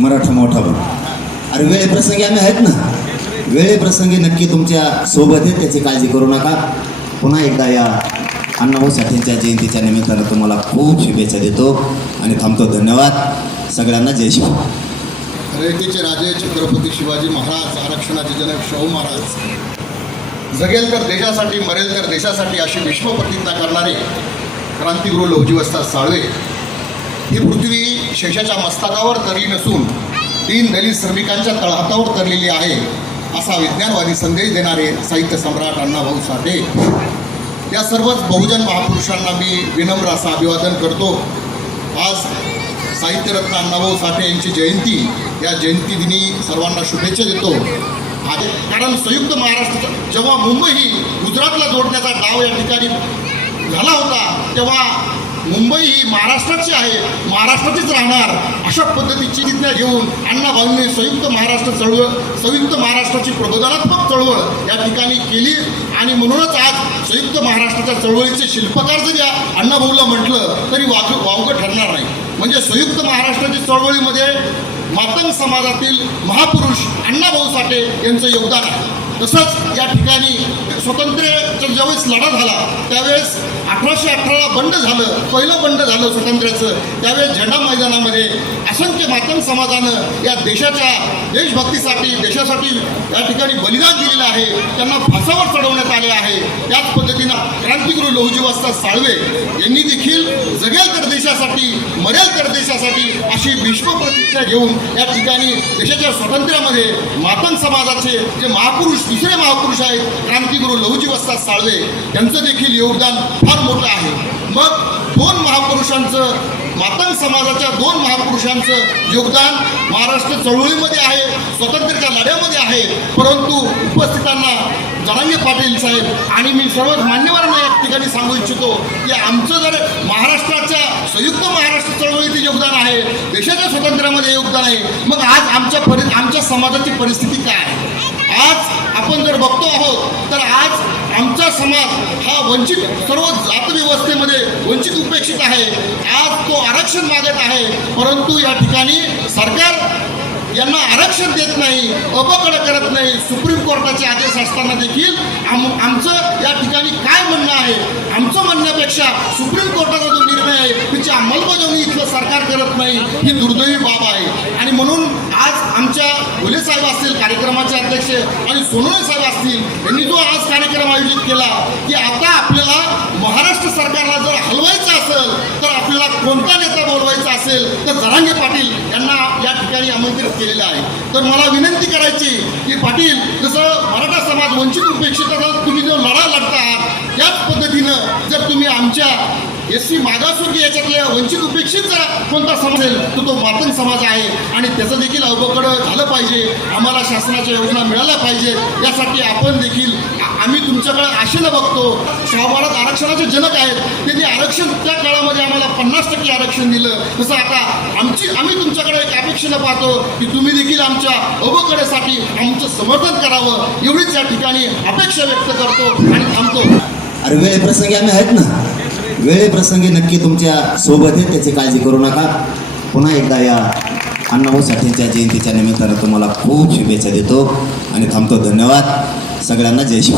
मराठा मोठा भाऊ. अरे वेळेप्रसंगी आम्ही आहेत ना, वेळेप्रसंगी नक्की तुमच्या सोबत आहे, त्याची काळजी करू नका. पुन्हा एकदा या अण्णाभाऊ साठेंच्या जयंतीच्या निमित्तानं तुम्हाला खूप शुभेच्छा देतो आणि थांबतो. धन्यवाद सगळ्यांना. जय शिव. रयतेचे राजे छत्रपती शिवाजी महाराज, आरक्षणाचे जनक शाहू महाराज, जगेल तर देशासाठी मरेल तर देशासाठी अशी विश्वप्रतिज्ञा करणारे क्रांतिगुरू लहुजी वस्ताद साळवे. ही पृथ्वी शेषाच्या मस्तकावर तरली नसून दीन दलित श्रमिकांच्या तळहातावर तरलेली आहे, असा विज्ञानवादी संदेश देणारे साहित्य सम्राट अण्णाभाऊ साठे. या सर्वच बहुजन महापुरुषांना मी विनम्र असं अभिवादन करतो. आज साहित्यरत्न अण्णाभाऊ साठे यांची जयंती, या जयंतीदिनी सर्वांना शुभेच्छा देतो. कारण संयुक्त महाराष्ट्र जेव्हा मुंबई ही गुजरातला जोडण्याचा डाव या ठिकाणी झाला होता, तेव्हा मुंबई ही महाराष्ट्राची आहे, महाराष्ट्राचीच राहणार, अशा पद्धतीची प्रतिज्ञा घेऊन अण्णाभाऊंनी संयुक्त महाराष्ट्राची प्रबोधनात्मक चळवळ या ठिकाणी केली. आणि म्हणूनच आज संयुक्त महाराष्ट्राच्या चळवळीचे शिल्पकार जरी अण्णाभाऊला म्हटलं तरी वावगं ठरणार नाही. म्हणजे संयुक्त महाराष्ट्राची चळवळीमध्ये मातंग समाजातील महापुरुष अण्णाभाऊ साठे यांचं योगदान आहे. तसंच या ठिकाणी स्वातंत्र्याचा ज्यावेळेस लढा झाला त्यावेळेस 1818ला बंड झालं, पहिलं बंड झालं स्वातंत्र्याचं, त्यावेळेस झेंडा मैदानामध्ये असंख्य मातंग समाजानं या देशाच्या देशभक्तीसाठी देशासाठी या ठिकाणी बलिदान दिलेलं आहे, त्यांना फासावर चढवण्यात आले आहे. त्याच पद्धतीनं क्रांतिगुरू लहुजी वस्ताद साळवे यांनी देखील जगेल तर देशासाठी मरेल तर देशासाठी अशी विश्वप्रतिज्ञा घेऊन या ठिकाणी देशाच्या स्वातंत्र्यामध्ये मातंग समाजाचे जे महापुरुष, दुसरे महापुरुष आहेत क्रांतिगुरू लहुजी वस्ताद साळवे, त्यांचं देखील योगदान फार मोठं आहे. मग दोन महापुरुषांचं, मातंग समाजाच्या दोन महापुरुषांचं योगदान महाराष्ट्र चळवळीमध्ये आहे, स्वातंत्र्याच्या लढ्यामध्ये आहे. परंतु उपस्थितांना जरांगे पाटील साहेब आणि मी सर्वच मान्यवरांना या ठिकाणी सांगू इच्छितो की आमचं जर महाराष्ट्राच्या संयुक्त महाराष्ट्र चळवळीतील योगदान आहे, देशाच्या स्वातंत्र्यामध्ये योगदान आहे, मग आज आमच्या समाजाची परिस्थिती काय आहे? आज आपण जर बघतो आहोत तर आज आमचा समाज हा वंचित, सर्व जातव्यवस्थेमध्ये वंचित उपेक्षित आहे. आज तो आरक्षण मागत आहे, परंतु या ठिकाणी सरकार यांना आरक्षण देत नाही, अबकडं करत नाही. सुप्रीम कोर्टाचे आदेश असताना देखील आमचं या ठिकाणी काय म्हणणं आहे, आमचं म्हणण्यापेक्षा सुप्रीम कोर्टाचा जो निर्णय आहे त्याची अंमलबजावणी इथलं सरकार करत नाही, ही दुर्दैवी बाब आहे. आणि म्हणून आज आमच्या भोले साहेब असतील कार्यक्रमाचे अध्यक्ष आणि सोनवणे साहेब असतील, यांनी जो आज कार्यक्रम आयोजित केला की आता आपल्याला महाराष्ट्र सरकारला जर हलवायचं असेल तर आपल्याला कोणता नेता बोलवायचा असेल तर जरांगे पाटील यांना या ठिकाणी आमंत्रित केलेलं आहे. तर मला विनंती करायची की पाटील, जसं मराठा समाज वंचित उपेक्षिताचा तुम्ही जो लढा लढता त्याच पद्धतीनं जर तुम्ही आमच्या SC मागासवर्गीय याच्यातल्या वंचित उपेक्षित जर कोणता समाज असेल तर तो मातंग समाज आहे आणि त्याचं देखील अवघड झालं पाहिजे, आम्हाला शासनाच्या योजना मिळाल्या पाहिजे. यासाठी आपण देखील आम्ही तुमच्याकडे आशेनं बघतो. शाहू महाराज आरक्षणाचे जनक आहेत, त्यांनी आरक्षण त्या काळामध्ये आम्हाला 50% आरक्षण दिलं. तसं आता आम्ही तुमच्याकडे एक अपेक्षेनं पाहतो की तुम्ही देखील आमच्या अवघडेसाठी आमचं समर्थन करावं, एवढीच या ठिकाणी अपेक्षा व्यक्त करतो आणि थांबतो. अरे वेळेप्रसंगी आम्ही आहेत ना, वेळेप्रसंगी नक्की तुमच्या सोबत आहे, त्याची काळजी करू नका. पुन्हा एकदा या अण्णाभाऊ साठेंच्या जयंतीच्या निमित्तानं तुम्हाला खूप शुभेच्छा देतो आणि थांबतो. धन्यवाद सगळ्यांना. जय शिव.